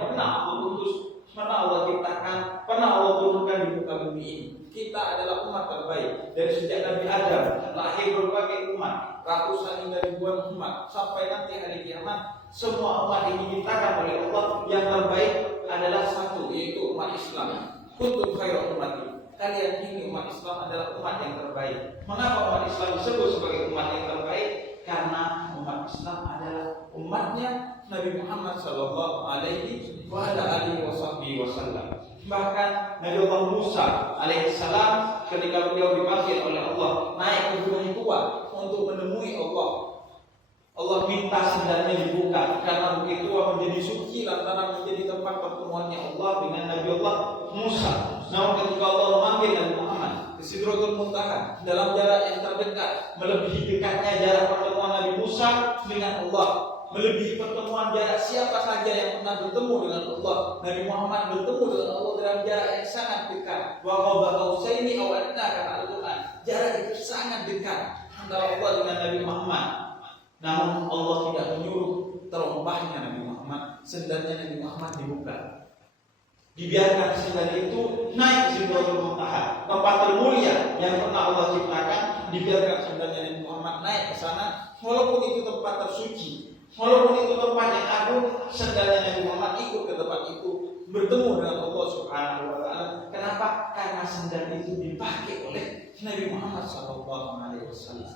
pernah Allah utus, pernah Allah ciptakan, pernah Allah turunkan di muka bumi ini. Kita adalah umat terbaik. Dari sejak Nabi Adam lahir berbagai umat, ratusan hingga ribuan umat, sampai nanti hari kiamat, semua umat yang diciptakan oleh Allah, yang terbaik adalah satu, yaitu umat Islam. Kuntum khairu ummati. Kalian ini umat Islam adalah umat yang terbaik. Mengapa umat Islam disebut sebagai umat yang terbaik? Karena umat Islam adalah umatnya Nabi Muhammad sallallahu alaihi wasallam. Bahkan Nabi Allah Musa alaihissalam ketika beliau dipanggil oleh Allah naik ke gunung Tua untuk menemui Allah, Allah minta sendalnya dibuka karena Bukit Tua menjadi suci lantaran menjadi tempat pertemuannya Allah dengan Nabi Allah Musa. Namun ketika Allah memanggil Nabi Muhammad ke Sidratul Muntaha dalam jarak yang terdekat, melebihi dekatnya jarak pertemuan Nabi Musa dengan Allah, melebihi pertemuan jarak siapa saja yang pernah bertemu dengan Allah. Nabi Muhammad bertemu dengan Allah dalam jarak yang sangat dekat. Wa qaba qausaini aw adna kata Al-Qur'an. Jarak itu sangat dekat antara Allah dengan Nabi Muhammad. Namun Allah tidak menyuruh terompahnya Nabi Muhammad, sendalnya Nabi Muhammad dibuka. Dibiarkan sendal itu naik ke Sidratul Muntaha, tempat termulia yang pernah Allah ciptakan. Dibiarkan sendalnya Nabi Muhammad naik ke sana, walaupun itu tempat tersuci, walaupun itu tempat yang agung, sendalnya Nabi Muhammad ikut ke tempat itu, bertemu dengan Allah Subhanahu wa taala. Kenapa? Karena sendal itu dipakai oleh Nabi Muhammad sallallahu alaihi wasallam.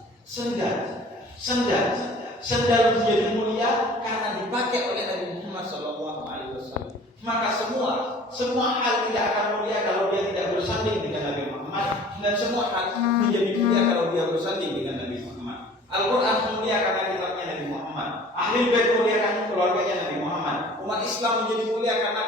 Sendal menjadi mulia karena dipakai oleh Nabi Muhammad sallallahu alaihi wasallam. Maka semua hal tidak akan mulia kalau dia tidak bersanding dengan Nabi Muhammad, dan semua hal menjadi mulia kalau dia bersanding dengan Nabi Muhammad. Al-Quran mulia karena kitabnya Nabi Muhammad. Ahlul Bait mulia karena keluarganya Nabi Muhammad. Umat Islam menjadi mulia karena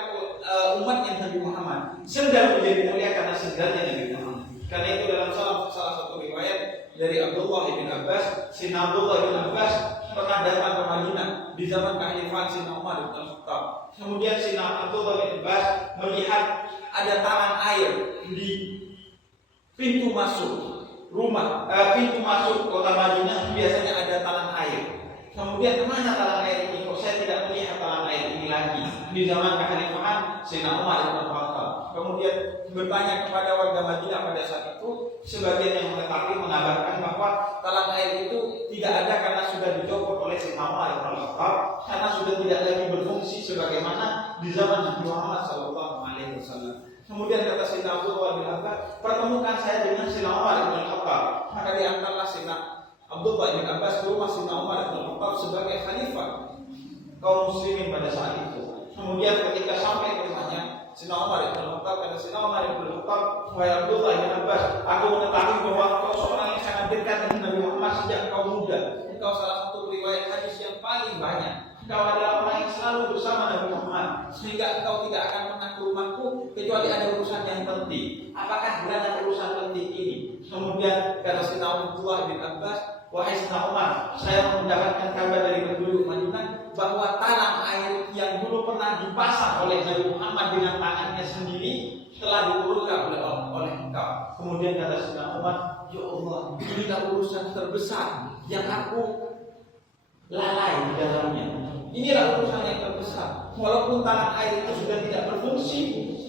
umatnya Nabi Muhammad. Sendal menjadi mulia karena sendalnya Nabi Muhammad. Karena itu dalam salah satu riwayat dari Abdullah bin Abbas, Sina Abdullah bin Abbas pernah datang ke Madinah di zaman kekhalifahan Sina Umar bin Khattab. Kemudian Sina Abdullah bin Abbas melihat ada talang air di pintu masuk rumah, pintu masuk kota Madinah biasanya ada talang air. Kemudian kemana talang air ini? Kok saya tidak melihat talang air ini lagi di zaman kekhalifahan Sina Umar bin Khattab. Kemudian bertanya kepada warga Madinah pada saat itu, sebagian yang mengetahui mengabarkan bahwa talang air itu tidak ada karena sudah dicopot oleh Sina Umar bin Khattab, karena sudah tidak lagi berfungsi sebagaimana di zaman Nabi Muhammad SAW. Kemudian kata Sina Abdullah bin Abbas, pertemukan saya dengan Sina Umar bin Khattab. Maka diantarlah Sina Abdullah bin Abbas ke rumah Sina Umar bin Khattab sebagai khalifah kaum muslimin pada saat itu. Kemudian ketika sampai ke rumahnya Sina Umar bin Khattab, kata Sina Umar bin Khattab, wahai Abdullah bin Abbas, aku mengetahui bahwa engkau seorang yang sangat dekat dengan Nabi Muhammad sejak engkau muda. Engkau salah satu riwayat hadis yang paling banyak. Engkau adalah orang yang selalu bersama Nabi Muhammad, sehingga engkau tidak akan pernah ke rumahku kecuali ada urusan yang penting. Apakah berada urusan penting ini? Kemudian kata Sina Abdullah bin Abbas, wahai Sina Umar, saya mendapatkan kabar dari penduduk Madinah bahwa talang air yang dulu pernah dipasang oleh Nabi Muhammad dengan tangannya sendiri telah diurutkan oleh engkau. Kemudian kata Sina Umar, ya Allah, inilah urusan terbesar yang aku lalai di dalamnya. Inilah urusan yang terbesar. Walaupun talang air itu sudah tidak berfungsi,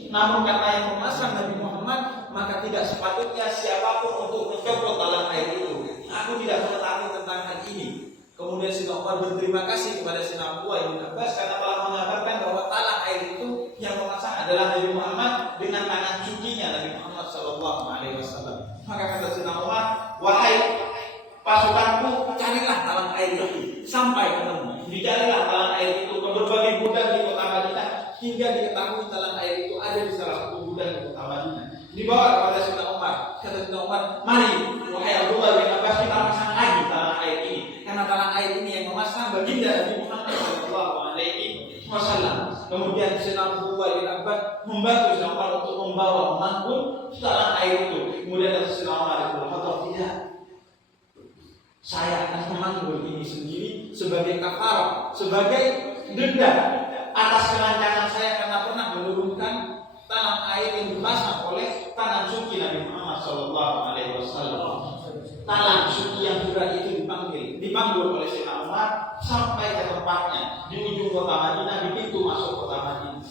namun karena yang memasang Nabi Muhammad, maka tidak sepatutnya siapapun untuk mencopot talang air itu. Aku tidak mengetahui tentang hal ini. Kemudian Sina Umar berterima kasih kepada Sina Abdullah bin Abbas karena telah mengabarkan bahwa talang air itu yang memasang adalah Nabi Muhammad dengan tangan sucinya Nabi Muhammad SAW. Maka kata Sina Umar, wahai pasukanku, carilah talang air itu sampai ketemu. Dicarilah talang air itu ke berbagai gudang di kota Madinah hingga diketahui talang air itu ada di salah satu gudang di kota Madinah. Dibawa kepada Sina Umar. Kata Sina Umar, mari wahai Abdullah bin Abbas, kita pasang lagi talang air ini, karena talang air ini yang memasang baginda Nabi Muhammad SAW. Kemudian Sina Abdullah bin Abbas membantu Sina Umar untuk membawa mengangkut talang air itu. Kemudian kata Sina Umar bin Khattab, tidak, saya akan memanggul ini sendiri sebagai kafarah, sebagai denda atas kelancangan saya karena pernah menurunkan talang air yang dipasang oleh tangan suci Nabi Muhammad SAW. Talang suci yang berat itu dipanggul oleh Sina Umar sampai ke tempatnya di ujung kota Madinah, di pintu masuk kota Madinah.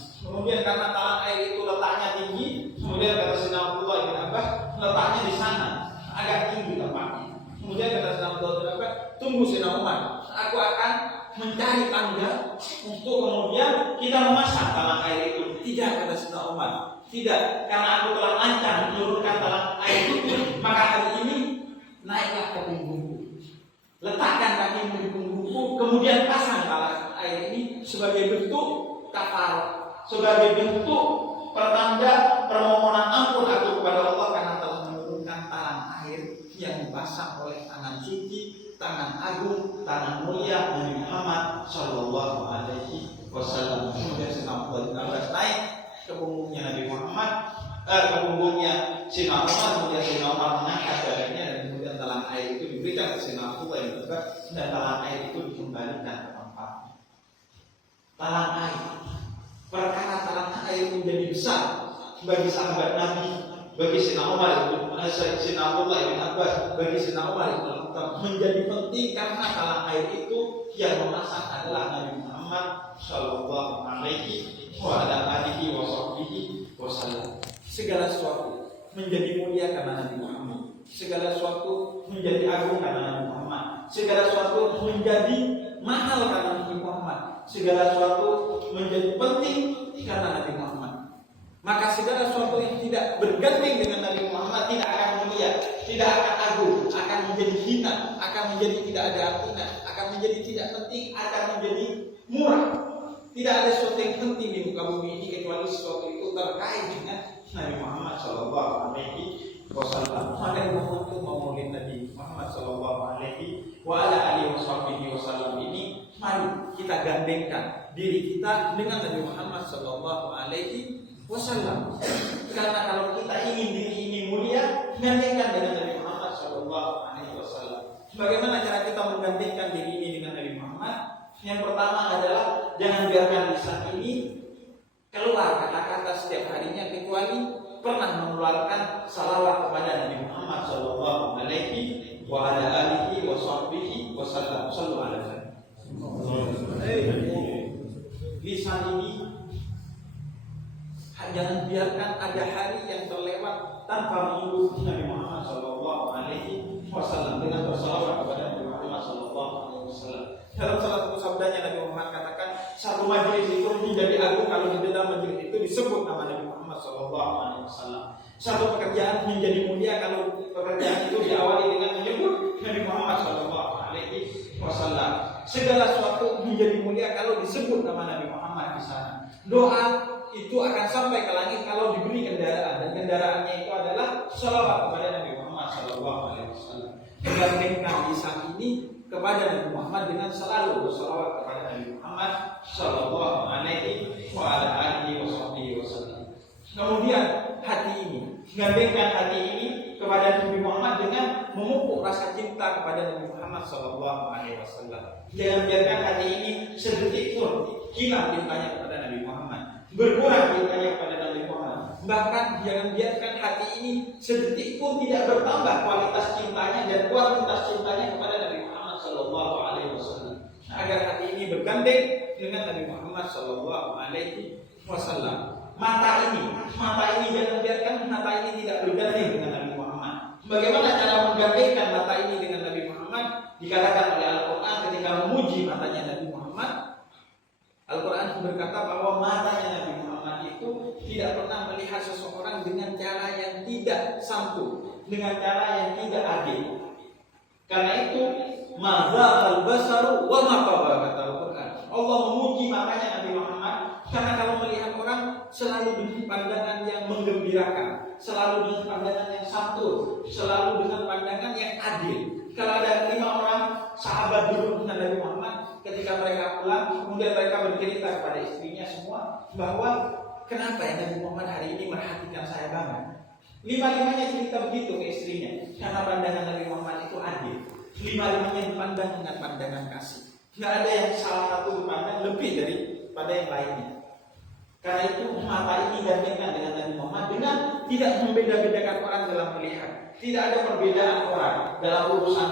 karena talang air itu letaknya tinggi. Kemudian kata Sayyidina Abdullah bin Abbas, letaknya di sana, agak tinggi tempatnya. Kemudian kata Sayyidina Abdullah bin Abbas, tunggu Sayyidina Umar, aku akan mencari tangga untuk kemudian kita memasang talang air itu. Tidak, kata Sayyidina Umar, tidak, karena aku telah ancam menurunkan talang air itu, maka hari ini naiklah ke punggungku, letakkan kakimu di punggungku, kemudian pasang talang air ini sebagai bentuk kafarat, sebagai bentuk pertanda permohonan ampun aku kepada Allah karena telah menurunkan talang air yang dipasang oleh tangan suci, tangan agung, tangan mulia Nabi Muhammad Shallallahu Alaihi Wasallam. Kemudian Sayyidina Abdullah bin Abbas naik ke punggungnya Nabi Muhammad, ke punggungnya Sayyidina Umar, kemudian Sayyidina Umar mengangkat badannya dan kemudian talang air itu diberikan ke Sayyidina Abdullah bin Abbas dan talang air itu dikembalikan ke tempatnya. Talang air, perkara talang air menjadi besar bagi sahabat Nabi, bagi Sayyidina Umar itu, Sayyidina Abdullah bin Abbas, bagi Sayyidina Umar itu menjadi penting karena talang air itu yang memasang adalah Nabi Muhammad Shallallahu Alaihi Wasallam. Segala sesuatu menjadi mulia karena Nabi Muhammad. Segala sesuatu menjadi agung karena Nabi Muhammad. Segala sesuatu menjadi mahal karena Nabi Muhammad. Segala sesuatu menjadi penting karena Nabi Muhammad. Maka segala sesuatu yang tidak bergandeng dengan Nabi Muhammad tidak akan mulia, tidak akan agung, akan menjadi hina, akan menjadi tidak ada artinya, akan menjadi tidak penting, akan menjadi murah. Tidak ada sesuatu yang penting di muka bumi ini kecuali sesuatu itu terkait dengan Nabi Muhammad Shallallahu Alaihi Wasallam. Maka yang untuk maulid Nabi Muhammad Shallallahu Alaihi Wasallam ini, mari kita gandengkan diri kita dengan Nabi Muhammad Shallallahu Alaihi Wasallam. Karena kalau kita ingin diri ini mulia, gandengkan dengan Nabi Muhammad Shallallahu Alaihi Wasallam. Bagaimana cara kita menggandengkan diri ini dengan Nabi Muhammad? Yang pertama adalah jangan biarkan lisan ini keluar kata-kata setiap harinya kecuali pernah mengeluarkan salawat kepada Nabi Muhammad Shallallahu Alaihi Wasallam. Sallu alaihi. Lisan ini jangan biarkan ada hari yang terlewat tanpa menyebut Nabi Muhammad Shallallahu Alaihi Wasallam dengan bersalawat kepada Nabi Muhammad Shallallahu Alaihi Wasallam. Dalam salah satu sabdanya Nabi Muhammad katakan, satu majelis itu menjadi agung kalau di dalam majelis itu disebut nama Nabi Muhammad Shallallahu Alaihi Wasallam. Satu pekerjaan menjadi mulia kalau pekerjaan itu diawali dengan menyebut Nabi Muhammad Shallallahu Alaihi Wasallam. Segala sesuatu menjadi mulia kalau disebut nama Nabi Muhammad di sana. Doa itu akan sampai ke langit kalau diberi kendaraan, dan kendaraannya itu adalah shalawat kepada Nabi Muhammad Shallallahu Alaihi Wasallam. Menggandengkan lisan ini kepada Nabi Muhammad dengan selalu bersalawat kepada Nabi Muhammad Shallallahu Alaihi Wasallam. Kemudian hati ini, gandengkan hati ini kepada Nabi Muhammad dengan memupuk rasa cinta kepada Nabi Muhammad Shallallahu Alaihi Wasallam. Jangan biarkan hati ini sedetik pun hilang cintanya kepada Nabi Muhammad, berkurang cintanya kepada Nabi Muhammad. Bahkan jangan biarkan hati ini sedetik pun tidak bertambah kualitas cintanya dan kuantitas cintanya kepada Nabi Muhammad Shallallahu Alaihi Wasallam. Agar hati ini bergandeng dengan Nabi Muhammad Shallallahu Alaihi Wasallam. Mata ini jangan biarkan mata ini tidak bergandeng dengan Nabi Muhammad. Bagaimana cara menggandengkan mata ini dengan Nabi Muhammad? Dikatakan oleh Al-Quran ketika memuji matanya Nabi Muhammad. Al-Quran berkata bahwa matanya Nabi Muhammad itu tidak pernah melihat seseorang dengan cara yang tidak santun, dengan cara yang tidak adil. Karena itu mazal basaru wa maqaba, kata Al-Quran. Allah memuji matanya Nabi Muhammad karena kalau melihat orang selalu dengan pandangan yang menggembirakan, selalu dengan pandangan yang santun, selalu dengan pandangan yang adil. Kalau ada 5 orang sahabat dulu dengan Nabi Muhammad, ketika mereka pulang, kemudian mereka bercerita kepada istrinya semua bahwa kenapa ya Nabi Muhammad hari ini merhatikan saya banget. 5-5-nya cerita begitu ke istrinya, karena pandangan Nabi Muhammad itu adil. 5-5-nya dipandang dengan pandangan kasih. Tidak ada yang salah satu dipandang lebih daripada yang lainnya. Karena itu mata ini gandengkan dengan Nabi Muhammad dengan tidak membeda-bedakan orang dalam melihat. Tidak ada perbedaan orang dalam urusan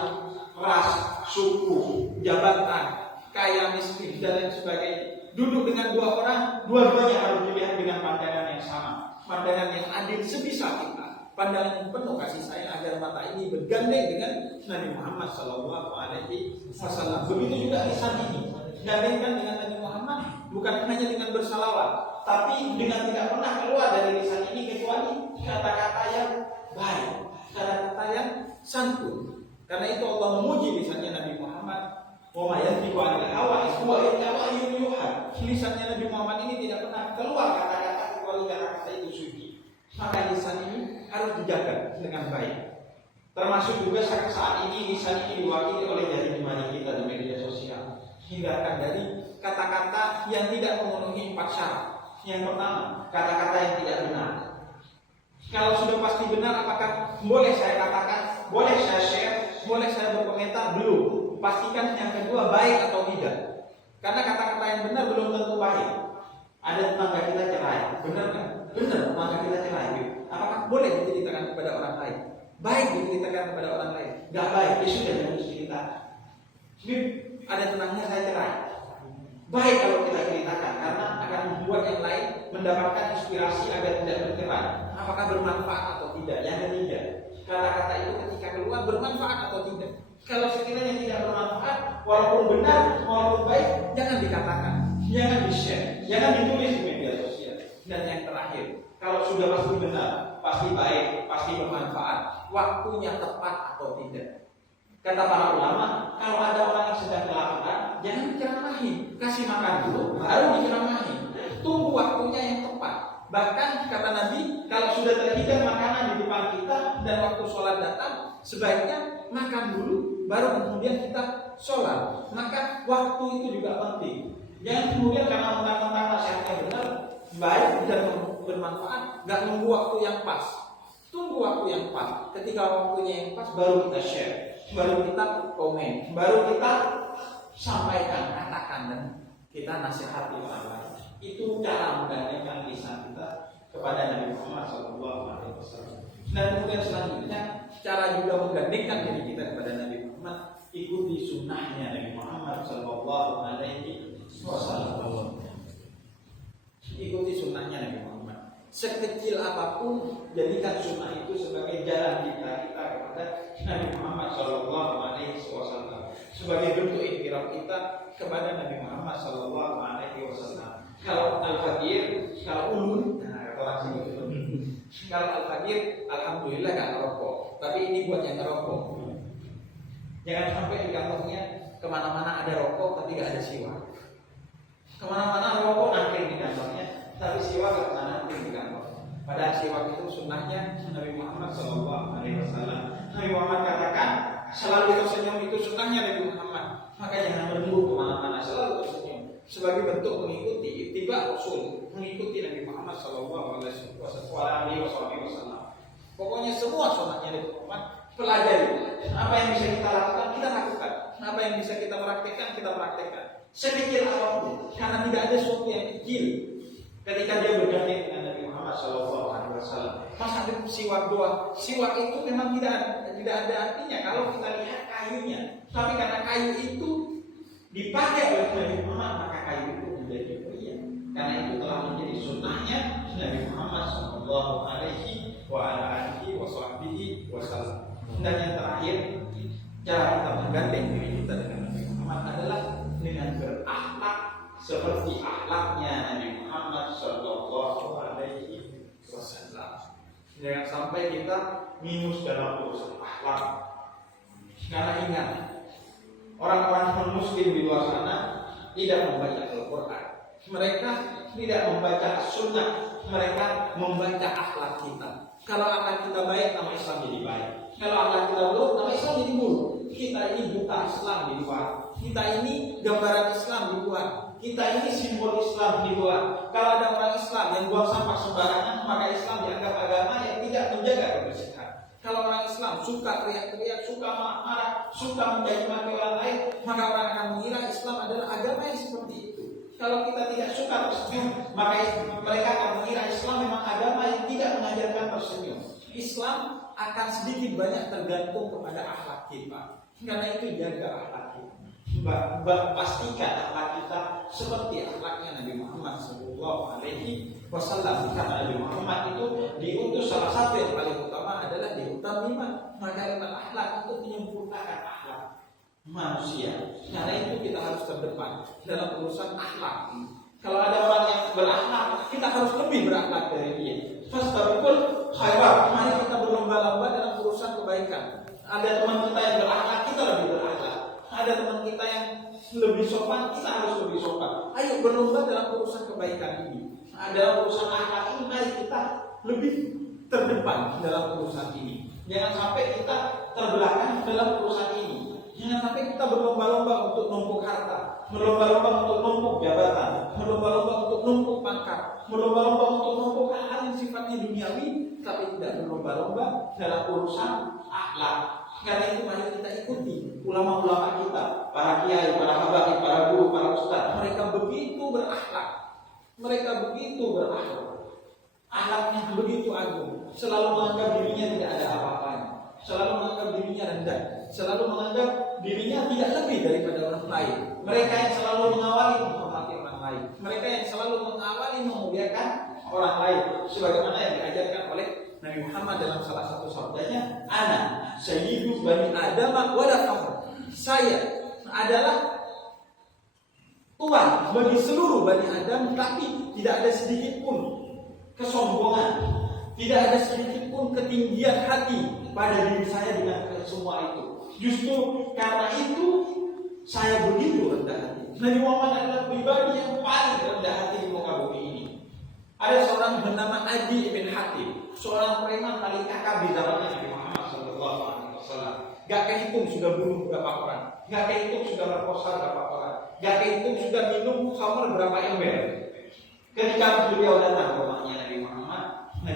ras, suku, jabatan, kaya, miskin, dan lain sebagainya. Duduk dengan 2 orang, dua-duanya harus dilihat dengan pandangan sebisa kita pandangan penuh kasih sayang agar mata ini bergandeng dengan Nabi Muhammad Sallallahu Alaihi Wasallam. Begitu juga lisan ini gandengkan dengan Nabi Muhammad, bukan hanya dengan bersalawat, tapi dengan tidak pernah keluar dari lisan ini kecuali kata-kata yang baik, kata-kata yang santun. Karena itu Allah memuji lisannya Nabi Muhammad. Wa ma yantiqu 'anil hawa in huwa illa wahyun yuha. Lisannya Nabi Muhammad ini tidak pernah keluar kata-kata kecuali kata-kata itu suci. Maka lisan ini harus dijaga dengan baik. Termasuk juga saat ini lisan ini diwakili oleh jari-jari kita di media sosial. Hindarkan dari kata-kata yang tidak memenuhi 4 syarat. Yang pertama, kata-kata yang tidak benar. Kalau sudah pasti benar, apakah boleh saya katakan, boleh saya share, boleh saya berkomentar? Belum. Pastikan yang kedua baik atau tidak. Karena kata-kata yang benar belum tentu baik. Ada tetangga kita cerai, benar kan? Benar, tetangga kita cerai. Apakah boleh diceritakan kepada orang lain? Baik diceritakan kepada orang lain. Gak baik, ya sudah jangan cerita. Ada tetangga saya cerai. Baik kalau kita ceritakan, karena akan membuat yang lain mendapatkan inspirasi agar tidak bercerai. Apakah bermanfaat atau tidak? Yang ketiga, kata-kata itu ketika keluar bermanfaat atau tidak? Kalau sekiranya tidak bermanfaat, walaupun benar, walaupun baik, jangan dikatakan, jangan di-share, jangan ditulis di media sosial. Dan yang terakhir, kalau sudah pasti benar, pasti baik, pasti bermanfaat, waktunya tepat atau tidak? Kata para ulama, kalau ada orang yang sedang kelaparan, jangan diceramahi, kasih makan dulu, baru diceramahi. Tunggu waktunya yang tepat. Bahkan kata Nabi, kalau sudah terhidang makanan di depan kita dan waktu sholat datang, sebaiknya makan dulu, baru kemudian kita sholat. Maka waktu itu juga penting. Jangan kemudian karena mentang-mentang nasihatnya benar, baik dan bermanfaat, nggak nunggu waktu yang pas. Tunggu waktu yang pas. Ketika waktunya yang pas, baru kita share, baru kita komen, baru kita sampaikan, katakan, dan kita nasihati orang lain. Itu cara menggandengkan lisan kita kepada Nabi Muhammad SAW. Dan kemudian selanjutnya, cara juga menggandengkan diri kita kepada Nabi Muhammad, ikuti sunnahnya Nabi Muhammad SAW. Ikuti sunnahnya Nabi Muhammad. Sekecil apapun, jadikan sunnah itu sebagai jalan kita kepada Nabi Muhammad SAW, sebagai bentuk iktiraf kita kepada Nabi Muhammad SAW. Kalau al-fakir, kalau ulun, kalau al-fakir, alhamdulillah gak ngerokok. Tapi ini buat yang ngerokok. Jangan sampai di kantongnya kemana-mana ada rokok tapi gak ada siwak. Kemana-mana rokok nangkring di kantongnya, tapi siwak gak pernah nangkring di kantong. Padahal siwak itu sunnahnya Nabi Muhammad SAW. Nabi Muhammad katakan, selalu tersenyum itu sunnahnya Nabi Muhammad. Maka jangan menunggu kemana-mana, selalu tersenyum. Sebagai bentuk mengikuti ittiba Rasul, mengikuti Nabi Muhammad SAW. Pokoknya semua sunnahnya Nabi Muhammad pelajari. Apa yang bisa kita lakukan, kita lakukan. Apa yang bisa kita praktekkan, kita praktekkan. Sekecil apapun, karena tidak ada sesuatu yang kecil. Ketika dia bergandeng dengan Nabi Muhammad SAW, masa ada siwak doa. Siwak itu memang tidak ada artinya kalau kita lihat kayunya. Tapi karena kayu itu dipakai oleh Nabi Muhammad, maka kayu itu menjadi mulia. Karena itu telah menjadi sunnahnya Nabi Muhammad SAW. Dan yang terakhir, cara kita menggandeng diri kita dengan Nabi Muhammad adalah dengan berakhlak seperti akhlaknya Nabi Muhammad SAW. Jangan sampai kita minus dalam urusan akhlak. Karena ingat, orang-orang non-muslim di luar sana tidak membaca Al-Quran. Mereka tidak membaca Sunnah. Mereka membaca akhlak kita. Kalau akhlak kita baik, nama Islam jadi baik. Kalau akhlak kita buruk, nama Islam jadi buruk. Kita ini buta Islam di luar. Kita ini gambaran Islam di luar. Kita ini simbol Islam di luar. Kalau ada orang Islam yang buang sampah sembarangan, maka Islam dianggap agama yang tidak menjaga kebersihan. Kalau orang Islam suka teriak-teriak, suka marah-marah, suka mencaci-maki orang lain, maka orang akan mengira Islam adalah agama yang seperti itu. Kalau kita tidak suka tersenyum, maka mereka akan mengira Islam memang agama yang tidak mengajarkan tersenyum. Islam akan sedikit banyak tergantung kepada akhlak kita. Karena itu jaga akhlak kita. pastikan akhlak kita seperti akhlaknya Nabi Muhammad SAW. Karena Nabi Muhammad itu diutus, salah satu yang paling utama adalah diutam makarimal akhlak, untuk menyempurnakan akhlak manusia. Karena itu kita harus terdepan dalam urusan akhlak. Kalau ada orang yang berakhlak, kita harus lebih berakhlak dari dia. Fastabiqul khairat, mari kita berlomba-lomba dalam urusan kebaikan. Ada teman kita yang berakhlak, kita lebih berakhlak. Ada teman kita yang lebih sopan, kita harus lebih sopan. Ayo berlomba dalam urusan kebaikan ini. Ada urusan akhlak ini, mari kita lebih terdepan dalam urusan ini. Jangan sampai kita terbelakang dalam urusan ini. Jangan sampai kita berlomba-lomba untuk numpuk harta, berlomba-lomba untuk numpuk jabatan, berlomba-lomba untuk numpuk pangkat, berlomba-lomba untuk numpuk hal-hal yang sifatnya duniawi, tapi tidak berlomba-lomba dalam urusan akhlak. Karena itu mari kita ikuti ulama-ulama kita, para kiai, para habaib, para guru, para ustaz. Mereka begitu berakhlak, mereka begitu berakhlak. Akhlaknya begitu agung, selalu menganggap dirinya tidak ada apa-apanya, selalu menganggap dirinya rendah, selalu menganggap dirinya tidak lebih daripada orang lain. Mereka yang selalu mengawali menghormati orang lain, mereka yang selalu mengawali memuliakan orang lain, sebagaimana yang diajarkan oleh Nabi Muhammad dalam salah satu sabdanya, "Ana sayyidu bani Adam wa la fakhr." Saya adalah tuan bagi seluruh bani Adam, tapi tidak ada sedikit pun kesombongan, tidak ada sedikit pun ketinggian hati pada diri saya dengan semua itu. Justru karena itu saya begitu rendah hati. Nabi Muhammad adalah pribadi yang paling rendah hati di muka bumi ini. Ada seorang bernama Adi bin Hatim, seorang preman paling kakak di zamannya Nabi Muhammad SAW. Gak kehitung sudah bunuh berapa orang, gak kehitung sudah merkosa berapa orang, gak kehitung sudah minum khamr berapa ember. Ketika beliau datang ke rumahnya Nabi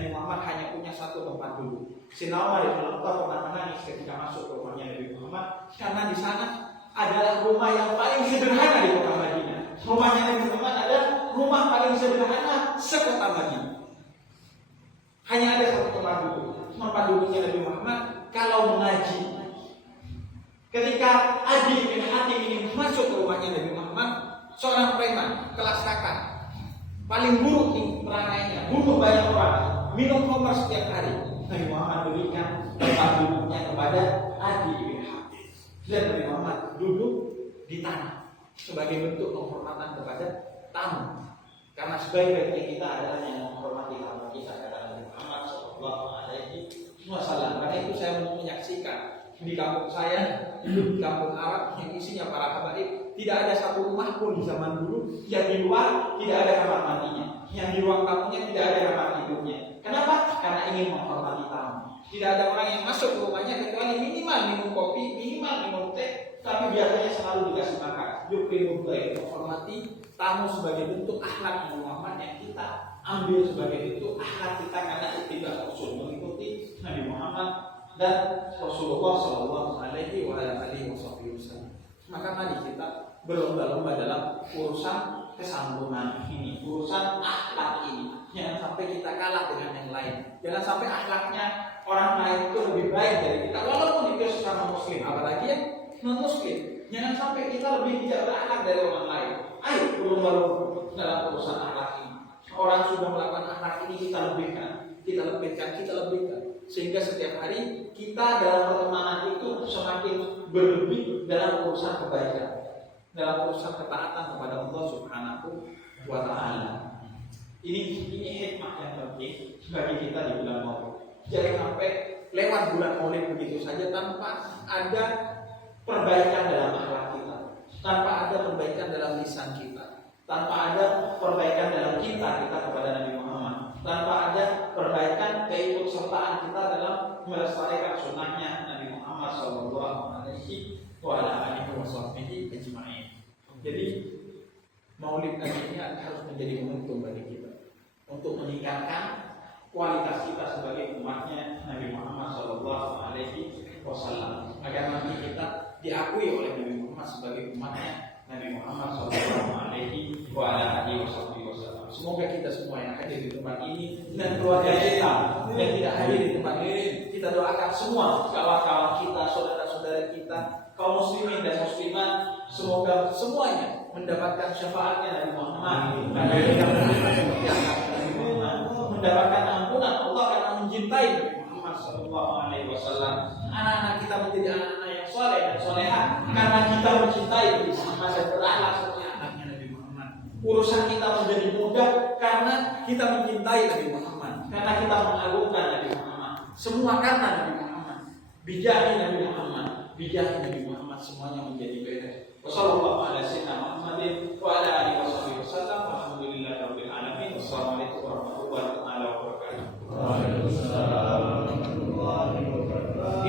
Muhammad hanya punya satu tempat duduk. Sayyidina Umar bin Khattab pernah menangis ketika masuk ke rumahnya Nabi Muhammad, karena di sana adalah rumah yang paling sederhana di kota Madinah. Rumahnya Nabi Muhammad adalah rumah paling sederhana sekota Madinah. Hanya ada satu tempat duduk. Tempat duduknya Nabi Muhammad kalau mengaji. Ketika Adi bin Hatim ini masuk ke rumahnya Nabi Muhammad, seorang preman kelas kakak, paling buruk di perangainya, bunuh banyak orang, minum khamr setiap hari. Nabi Muhammad berikan tempat duduknya kepada Adi bin Hatim. Dan Nabi Muhammad duduk di tanah sebagai bentuk penghormatan kepada tamu. Karena sebaik-baiknya kita adalah yang menghormati tamu kita, kata Nabi Muhammad SAW. Karena itu saya menyaksikan di kampung saya, di kampung Arab yang isinya para habaib, tidak ada satu rumah pun di zaman dulu yang di luar tidak ada kamar mandinya, yang di ruang tamunya tidak ada kamar tidurnya. Kenapa? Karena ingin menghormati tamu. Tidak ada orang yang masuk ke rumahnya kecuali minimal minum kopi, minimal minum teh, tapi biasanya selalu dikasih makan. Yukrimu baik, menghormati tamu sebagai bentuk akhlak Muhammad yang kita ambil sebagai bentuk akhlak kita, karena ittiba rasul, mengikuti Nabi Muhammad dan Rasulullah SAW. Maka mari kita berlomba-lomba dalam urusan kesantunan ini, urusan akhlak ini. Jangan sampai kita kalah dengan yang lain. Jangan sampai akhlaknya orang lain itu lebih baik dari kita, walaupun itu sesama muslim, apalagi yang non muslim. Jangan sampai kita lebih tidak berakhlak dari orang lain. Ayo berlomba-lomba dalam urusan akhlak ini. Orang sudah melakukan akhlak ini, kita lebihkan, kita lebihkan, kita lebihkan. Sehingga setiap hari kita dalam pertemanan itu semakin berlebih dalam urusan kebaikan, dalam urusan ketaatan kepada Allah Subhanahu wa Ta'ala. Ini hikmah yang penting bagi kita di bulan Maulid. Jangan sampai lewat bulan Maulid begitu saja tanpa ada perbaikan dalam akhlak kita, tanpa ada perbaikan dalam lisan kita, tanpa ada perbaikan dalam kita kepada Nabi Muhammad, tanpa ada perbaikan keikutsertaan kita dalam melestarikan sunnahnya Nabi Muhammad SAW. Jadi Maulid ini harus menjadi momentum bagi kita untuk meningkatkan kualitas kita sebagai umatnya Nabi Muhammad SAW, agar nanti kita diakui oleh Nabi Muhammad sebagai umatnya Nabi Muhammad SAW. Semoga kita semua yang hadir di tempat ini dan keluarga kita yang tidak hadir di tempat ini, kita doakan semua kawan-kawan kita, saudara-saudara kita, kaum muslimin dan muslimat semoga semuanya mendapatkan syafaatnya Nabi Muhammad, karena kita Nabi Muhammad, mendapatkan ampunan Allah karena mencintai Nabi Muhammad Sallallahu Alaihi Wasallam. Anak-anak kita menjadi anak-anak yang soleh dan soleha karena kita mencintai Nabi Muhammad dan berakhlak seperti anaknya Nabi Muhammad. Urusan kita menjadi mudah karena kita mencintai Nabi Muhammad, karena kita mengagungkan Nabi Muhammad. Semua karena Nabi Muhammad. Bijahi Nabi Muhammad, bijahi Nabi Muhammad, semuanya menjadi beres. Wassalamualaikum warahmatullahi wabarakatuh. Alhamdulillahirabbil alamin. Wassalamualaikum warahmatullahi wabarakatuh. Waalaikumsalam warahmatullahi wabarakatuh.